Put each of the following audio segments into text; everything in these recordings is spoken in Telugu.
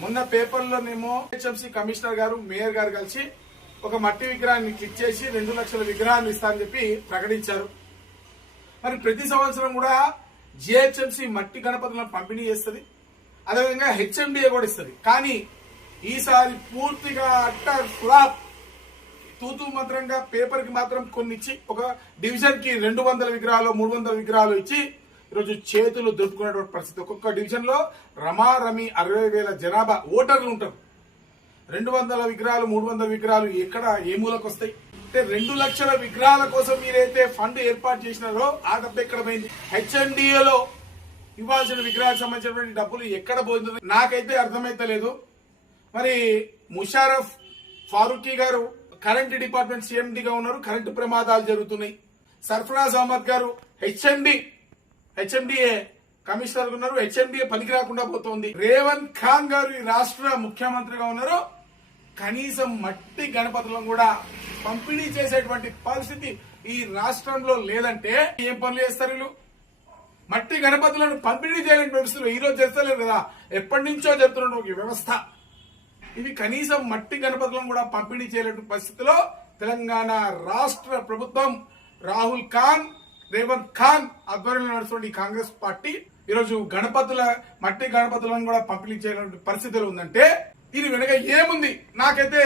మొన్న పేపర్లోనేమో హెచ్ఎంసీ కమిషనర్ గారు మేయర్ గారు కలిసి ఒక మట్టి విగ్రహాన్ని క్లిక్ చేసి 2 లక్షల విగ్రహాన్ని ఇస్తారని చెప్పి ప్రకటించారు. మరి ప్రతి సంవత్సరం కూడా జిహెచ్ఎంసీ మట్టి గణపతులను పంపిణీ చేస్తుంది, అదేవిధంగా హెచ్ఎండిఏ కూడా ఇస్తుంది. కానీ ఈసారి పూర్తిగా అట్టర్ ఫ్లాప్, తూతూ మంత్రంగా పేపర్ కి మాత్రం కొన్ని ఇచ్చి ఒక డివిజన్ కి 200 విగ్రహాలు 300 విగ్రహాలు ఇచ్చి ఈరోజు చేతులు దొరుకునేటువంటి పరిస్థితి. ఒక్కొక్క డివిజన్ లో రమారమి 60,000 జనాభా ఓటర్లు ఉంటారు. 200 విగ్రహాలు 300 విగ్రహాలు ఎక్కడ ఏ మూలకు వస్తాయి? అంటే 2 లక్షల విగ్రహాల కోసం మీరైతే ఫండ్ ఏర్పాటు చేసినారో ఆ డబ్బు ఎక్కడ పోయింది? హెచ్ఎండిఏలో ఇవ్వాల్సిన విగ్రహాలకు సంబంధించినటువంటి డబ్బులు ఎక్కడ పోయింది నాకైతే అర్థమైతే లేదు. మరి ముషారఫ్ ఫారూఖీ గారు కరెంట్ డిపార్ట్మెంట్ సిఎండిగా ఉన్నారు, కరెంటు ప్రమాదాలు జరుగుతున్నాయి. సర్ఫరాజ్ అహ్మద్ గారు హెచ్ఎండిఏ కమిషనర్ ఉన్నారు, హెచ్ఎండిఏ పనికి రాకుండా పోతోంది. రేవంత్ ఖాన్ గారు ఈ రాష్ట్ర ముఖ్యమంత్రిగా ఉన్నారు, కనీసం మట్టి గణపతులను కూడా పంపిణీ చేసేటువంటి పరిస్థితి ఈ రాష్ట్రంలో లేదంటే ఏం పనులు చేస్తారు వీళ్ళు? మట్టి గణపతులను పంపిణీ చేయలేని పరిస్థితులు ఈ రోజు చేస్తలేరు కదా, ఎప్పటి నుంచో చెప్తున్న ఒక వ్యవస్థ. ఇవి కనీసం మట్టి గణపతులను కూడా పంపిణీ చేయలేని పరిస్థితిలో తెలంగాణ రాష్ట్ర ప్రభుత్వం రాహుల్ ఖాన్, రేవంత్ ఖాన్ ఆధ్వర్యంలో నడుస్తున్న ఈ కాంగ్రెస్ పార్టీ ఈరోజు మట్టి గణపతులను కూడా పంపిణీ చేయలేని పరిస్థితిలో ఉందంటే దీని వెనుక ఏముంది నాకైతే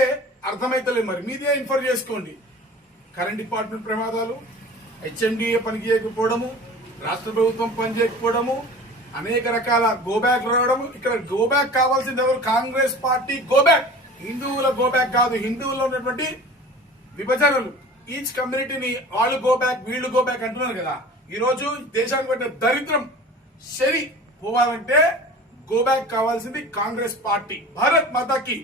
అర్థమైతలేదు. మరి మీదే ఇన్ఫర్ చేసుకోండి. కరెంట్ డిపార్ట్మెంట్ ప్రమాదాలు, హెచ్ఎండిఏ పని చేయకపోవడము, రాష్ట్ర ప్రభుత్వం పనిచేయకపోవడము, అనేక రకాల గోబ్యాక్ రావడం. ఇక్కడ గోబ్యాక్ కావాల్సింది ఎవరు? Congress party go back. హిందువుల గోబ్యాక్ కాదు, హిందువుల్లో ఉన్నటువంటి విభజనలు, ఈచ్ కమ్యూనిటీని వాళ్ళు గోబ్యాక్ వీళ్ళు గోబ్యాక్ అంటున్నారు కదా. ఈ రోజు దేశానికి పెట్టిన దరిద్రం శని పోవాలంటే గోబ్యాక్ కావాల్సింది కాంగ్రెస్ పార్టీ. భారత్ మాతాకి